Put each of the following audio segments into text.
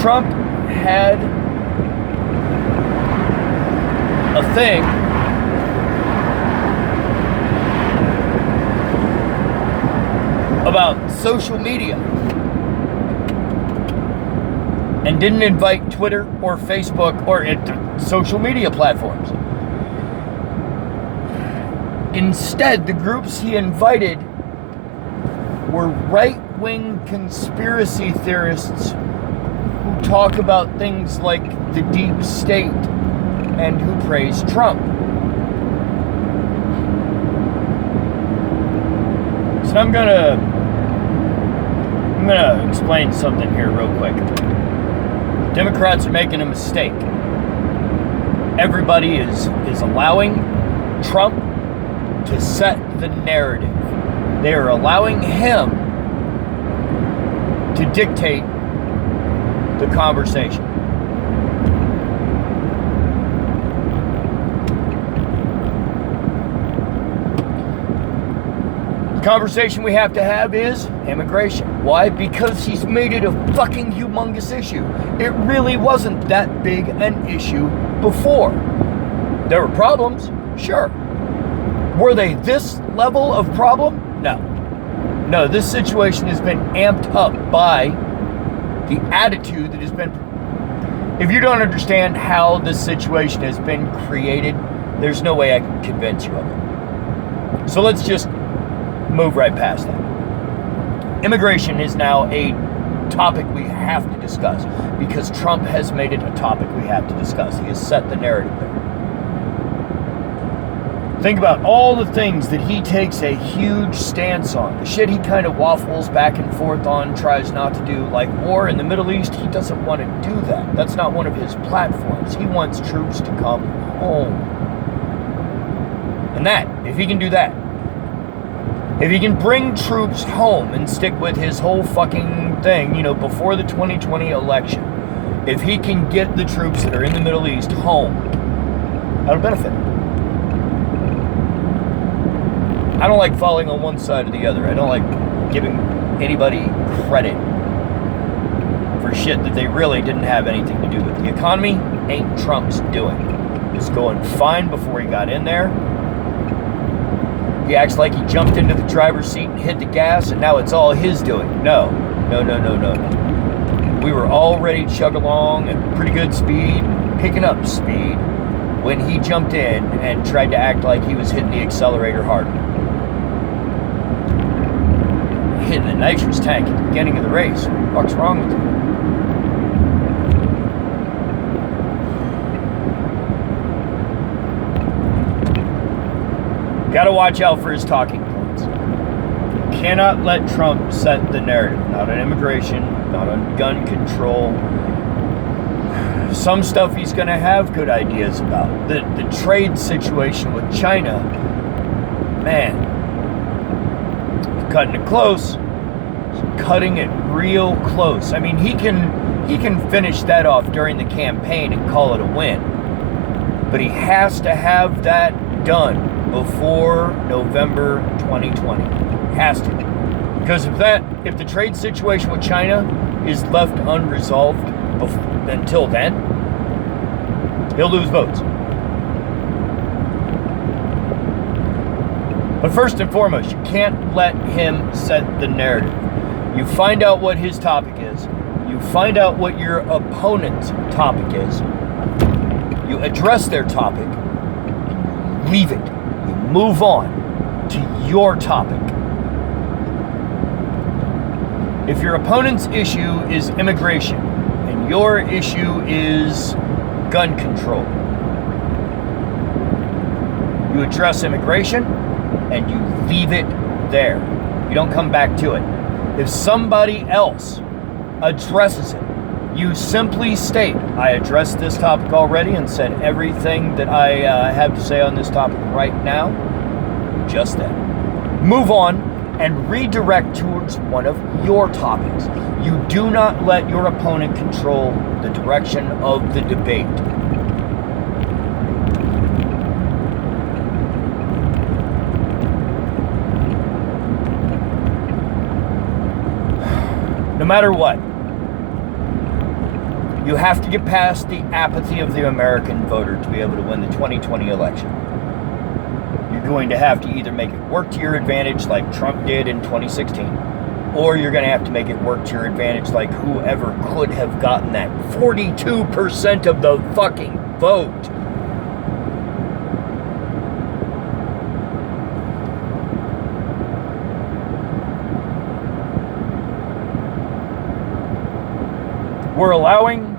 Trump had a thing about social media and didn't invite Twitter or Facebook or social media platforms. Instead, the groups he invited were right-wing conspiracy theorists who talk about things like the deep state and who praise Trump. So I'm gonna explain something here real quick. Democrats are making a mistake. Everybody is allowing Trump to set the narrative. They are allowing him to dictate the conversation. The conversation we have to have is immigration. Why? Because he's made it a fucking humongous issue. It really wasn't that big an issue before. There were problems, sure. Were they this level of problem? No. No, this situation has been amped up by the attitude that has been... If you don't understand how this situation has been created, there's no way I can convince you of it. So let's just move right past that. Immigration is now a topic we have to discuss because Trump has made it a topic we have to discuss. He has set the narrative there. Think about all the things that he takes a huge stance on. The shit he kind of waffles back and forth on, tries not to do, like war in the Middle East. He doesn't want to do that. That's not one of his platforms. He wants troops to come home. And that, if he can do that, if he can bring troops home and stick with his whole fucking thing, before the 2020 election, if he can get the troops that are in the Middle East home, that'll benefit him. I don't like falling on one side or the other. I don't like giving anybody credit for shit that they really didn't have anything to do with. The economy ain't Trump's doing. It was going fine before he got in there. He acts like he jumped into the driver's seat and hit the gas and now it's all his doing. No. We were already chugging along at pretty good speed, picking up speed, when he jumped in and tried to act like he was hitting the accelerator harder. Hitting the nitrous tank at the beginning of the race. What's wrong with you? Gotta watch out for his talking points. You cannot let Trump set the narrative. Not on immigration, not on gun control. Some stuff he's gonna have good ideas about. The trade situation with China, man, cutting it close, cutting it real close. I mean, he can finish that off during the campaign and call it a win. But he has to have that done before November 2020. Has to. Because if the trade situation with China is left unresolved until then, he'll lose votes. But first and foremost, you can't let him set the narrative. You find out what his topic is. You find out what your opponent's topic is. You address their topic. Leave it. You move on to your topic. If your opponent's issue is immigration and your issue is gun control, you address immigration and you leave it there. You don't come back to it. If somebody else addresses it, you simply state, I addressed this topic already and said everything that I have to say on this topic right now, just then. Move on and redirect towards one of your topics. You do not let your opponent control the direction of the debate. No matter what, you have to get past the apathy of the American voter to be able to win the 2020 election. You're going to have to either make it work to your advantage like Trump did in 2016, or you're going to have to make it work to your advantage like whoever could have gotten that 42% of the fucking vote. We're allowing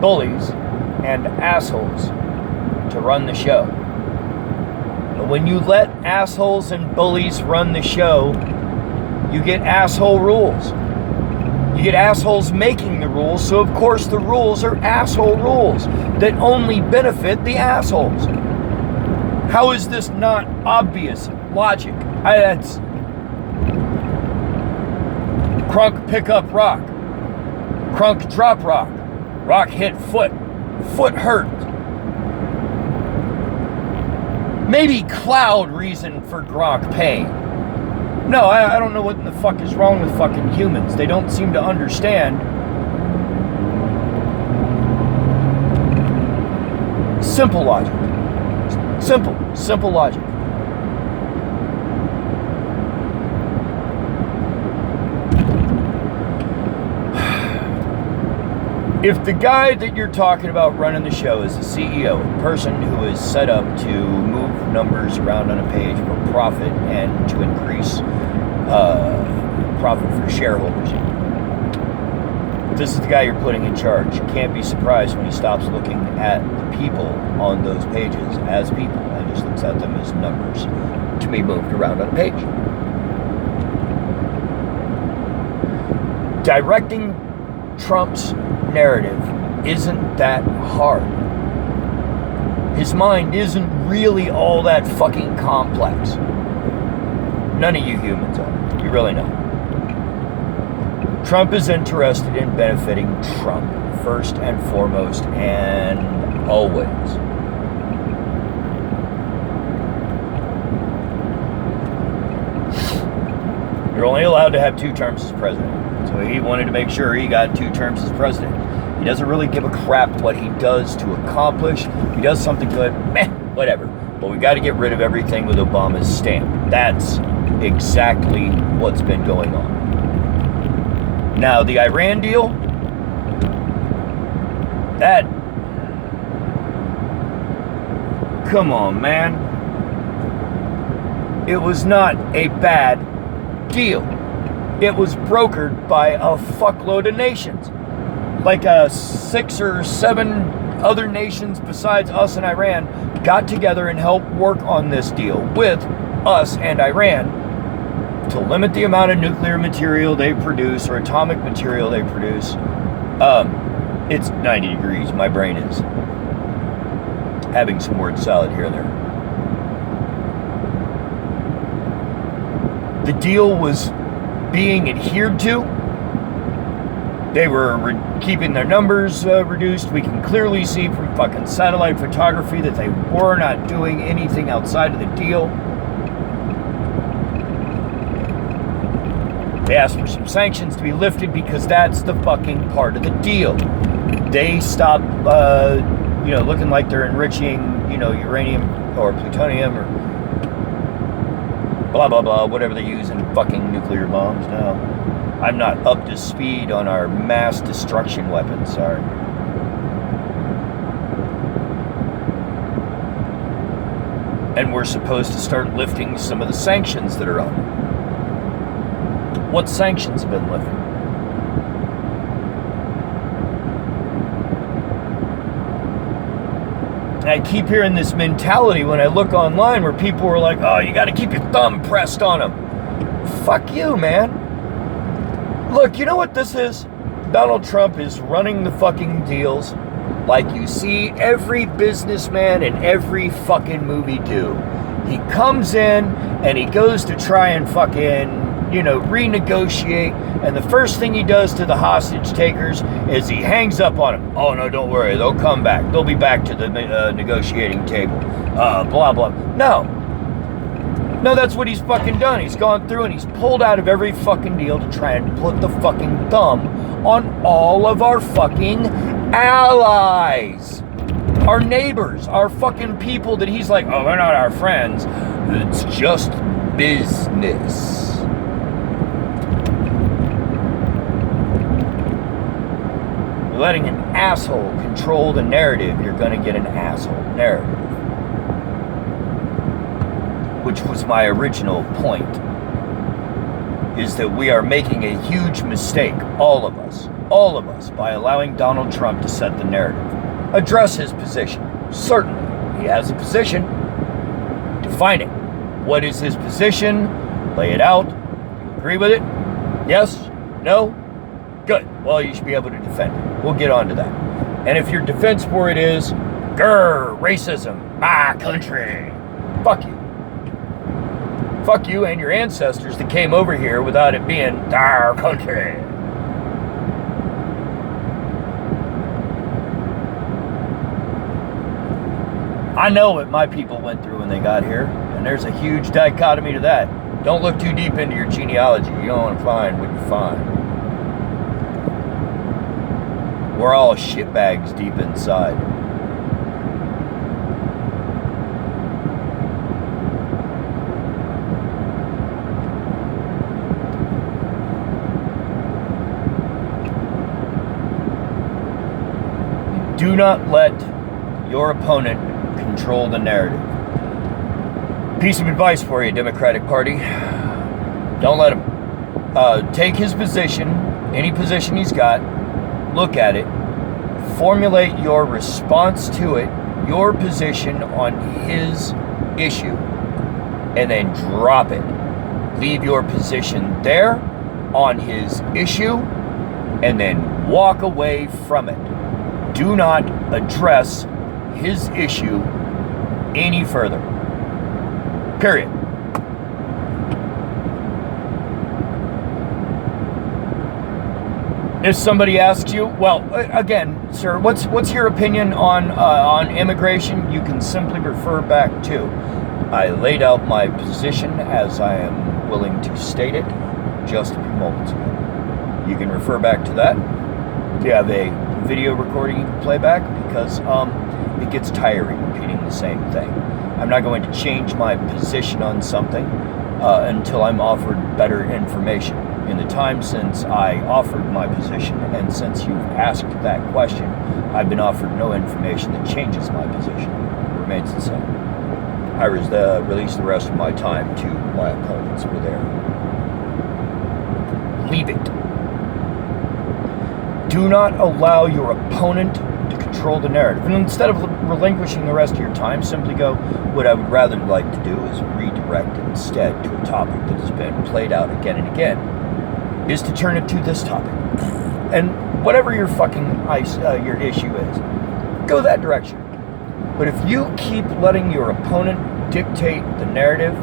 bullies and assholes to run the show. But when you let assholes and bullies run the show, you get asshole rules. You get assholes making the rules, so of course the rules are asshole rules that only benefit the assholes. How is this not obvious logic? That's Crunk pick up rock. Crunk drop rock. Rock hit foot. Foot hurt. Maybe cloud reason for Gronk pain. No, I don't know what in the fuck is wrong with fucking humans. They don't seem to understand. Simple logic. Simple logic. If the guy that you're talking about running the show is the CEO, a person who is set up to move numbers around on a page for profit and to increase profit for shareholders, this is the guy you're putting in charge. You can't be surprised when he stops looking at the people on those pages as people and just looks at them as numbers to be moved around on a page. Directing Trump's narrative isn't that hard. His mind isn't really all that fucking complex. None of you humans are. You really know. Trump is interested in benefiting Trump first and foremost and always. You're only allowed to have 2 terms as president. So he wanted to make sure he got 2 terms as president. He doesn't really give a crap what he does to accomplish. If he does something good, whatever. But we got to get rid of everything with Obama's stamp. That's exactly what's been going on. Now, the Iran deal, that, come on, man. It was not a bad deal. It was brokered by a fuckload of nations. Like 6 or 7 other nations besides us and Iran got together and helped work on this deal with us and Iran to limit the amount of nuclear material they produce or atomic material they produce. It's 90 degrees. My brain is having some word salad here and there. The deal was being adhered to. They were keeping their numbers reduced. We can clearly see from fucking satellite photography that they were not doing anything outside of the deal. They asked for some sanctions to be lifted because that's the fucking part of the deal. They stopped, looking like they're enriching, uranium or plutonium or blah, blah, blah, whatever they use in fucking nuclear bombs now. I'm not up to speed on our mass destruction weapons, sorry. And we're supposed to start lifting some of the sanctions that are on. What sanctions have been lifted? I keep hearing this mentality when I look online where people are like, oh, you got to keep your thumb pressed on them. Fuck you, man. Look, you know what this is? Donald Trump is running the fucking deals like you see every businessman in every fucking movie do. He comes in and he goes to try and fucking, renegotiate, and the first thing he does to the hostage takers is he hangs up on them. Oh, no, don't worry. They'll come back. They'll be back to the negotiating table. Blah, blah. No. No, that's what he's fucking done. He's gone through and he's pulled out of every fucking deal to try and put the fucking thumb on all of our fucking allies. Our neighbors, our fucking people that he's like, oh, they're not our friends. It's just business. Letting an asshole control the narrative, you're going to get an asshole narrative. Which was my original point, is that we are making a huge mistake, all of us, by allowing Donald Trump to set the narrative. Address his position. Certainly, he has a position. Define it. What is his position? Lay it out. Agree with it? Yes? No? Good. Well, you should be able to defend it. We'll get on to that. And if your defense for it is, grr, racism, my country, fuck you. Fuck you and your ancestors that came over here without it being our country. I know what my people went through when they got here, and there's a huge dichotomy to that. Don't look too deep into your genealogy. You don't want to find what you find. We're all shitbags deep inside. Do not let your opponent control the narrative. Piece of advice for you, Democratic Party. Don't let him. Take his position, any position he's got, look at it, formulate your response to it, your position on his issue, and then drop it. Leave your position there on his issue, and then walk away from it. Do not address his issue any further. Period. If somebody asks you, well, again, sir, what's your opinion on immigration? You can simply refer back to, I laid out my position as I am willing to state it just a few moments ago. You can refer back to that. If you have a video recording you can play back, because it gets tiring repeating the same thing. I'm not going to change my position on something until I'm offered better information. In the time since I offered my position and since you've asked that question, I've been offered no information that changes my position. It remains the same. I released the rest of my time to my opponents who were there. Leave it. Do not allow your opponent to control the narrative. And instead of relinquishing the rest of your time, simply go, what I would rather like to do is redirect instead to a topic that has been played out again and again, is to turn it to this topic. And whatever your fucking your issue is, go that direction. But if you keep letting your opponent dictate the narrative,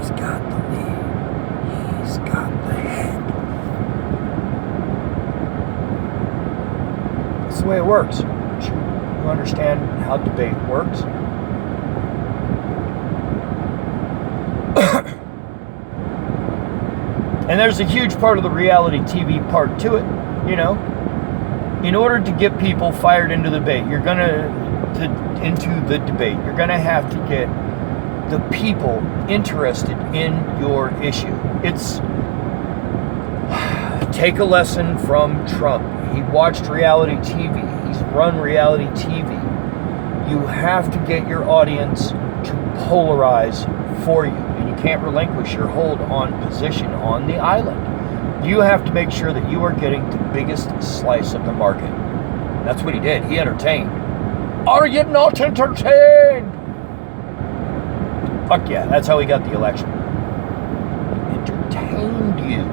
he's got the lead. He's got the head. That's the way it works. You understand how debate works? And there's a huge part of the reality TV part to it, you know. In order to get people fired into the debate, you're gonna have to get the people interested in your issue. It's take a lesson from Trump. He watched reality TV. He's run reality TV. You have to get your audience to polarize for you. And you can't relinquish your hold on position on the island. You have to make sure that you are getting the biggest slice of the market. That's what he did. He entertained. Are you not entertained? Fuck yeah, that's how he got the election. Entertained you.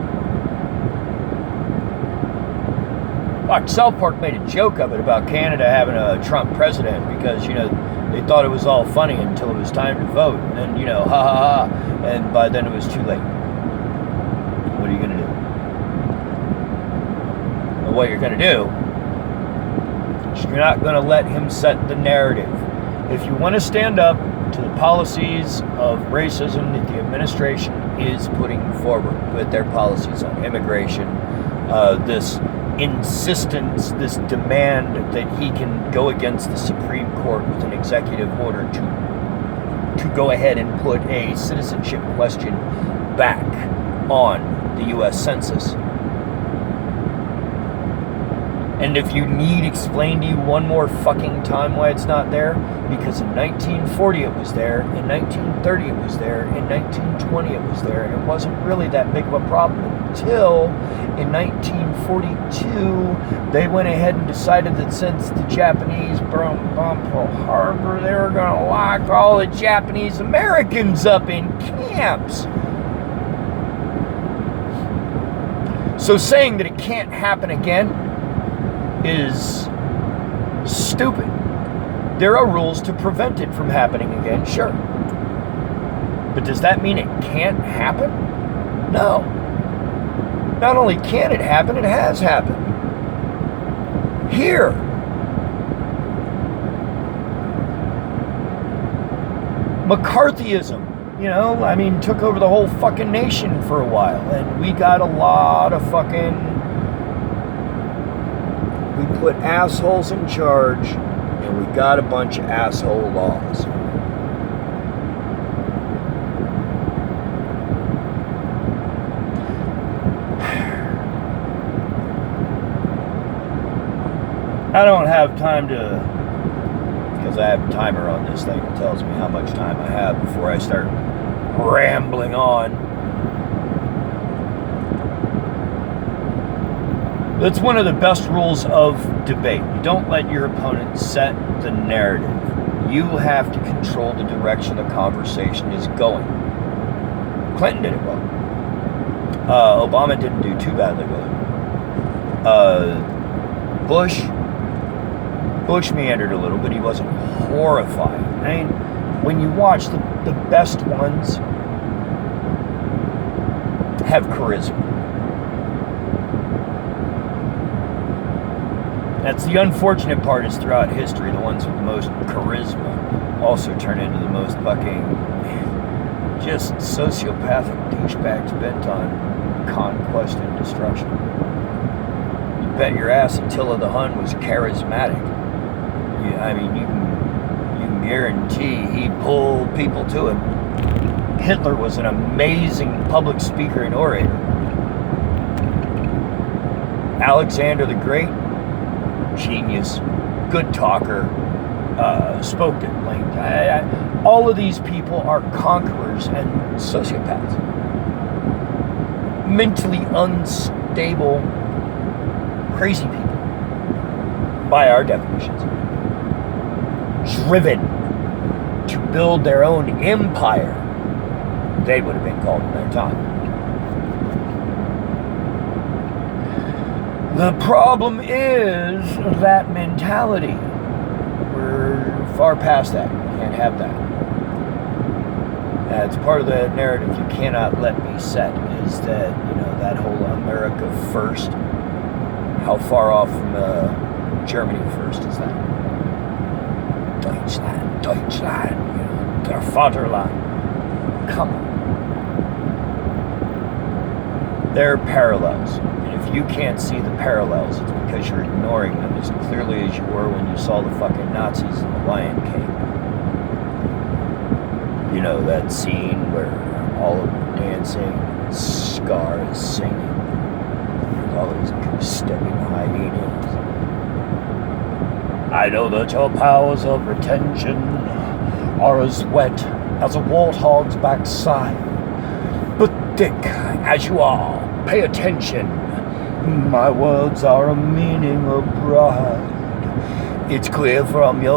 Fuck, South Park made a joke of it about Canada having a Trump president because, you know, they thought it was all funny until it was time to vote. And then, you know, ha ha ha. And by then it was too late. What are you going to do? Well, what you're going to do is you're not going to let him set the narrative. If you want to stand up to the policies of racism that the administration is putting forward with their policies on immigration, this insistence, this demand that he can go against the Supreme Court with an executive order to go ahead and put a citizenship question back on the U.S. Census. And if you need explained to you one more fucking time why it's not there, because in 1940 it was there, in 1930 it was there, in 1920 it was there, and it wasn't really that big of a problem until in 1942 they went ahead and decided that since the Japanese bombed Pearl Harbor, they were going to lock all the Japanese Americans up in camps. So saying that it can't happen again is stupid. There are rules to prevent it from happening again, sure. But does that mean it can't happen? No. Not only can it happen, it has happened. Here. McCarthyism, took over the whole fucking nation for a while. And we got a lot of we put assholes in charge, and we got a bunch of asshole laws. I don't have time because I have a timer on this thing that tells me how much time I have before I start rambling on. That's one of the best rules of debate. You don't let your opponent set the narrative. You have to control the direction the conversation is going. Clinton did it well. Obama didn't do too badly with it. Bush meandered a little, but he wasn't horrifying. When you watch the best ones have charisma. That's the unfortunate part, is throughout history, the ones with the most charisma also turn into the most fucking just sociopathic douchebags bent on conquest and destruction. You bet your ass Attila the Hun was charismatic. You can guarantee he pulled people to him. Hitler was an amazing public speaker and orator. Alexander the Great, genius, good talker, spoke at length. All of these people are conquerors and sociopaths. Mentally unstable, crazy people, by our definitions. Driven to build their own empire, they would have been called in their time. The problem is that mentality. We're far past that. We can't have that. That's part of the narrative you cannot let me set, is that, that whole America first. How far off from Germany first is that? Deutschland, der Vaterland. Come on. There are parallels. And if you can't see the parallels, it's because you're ignoring them as clearly as you were when you saw the fucking Nazis in The Lion King. That scene where all of them are dancing, Scar is singing, there's all these stepping hyenas. I know that your powers of retention are as wet as a warthog's backside. But Dick, as you are, pay attention. My words are a meaning of pride. It's clear from your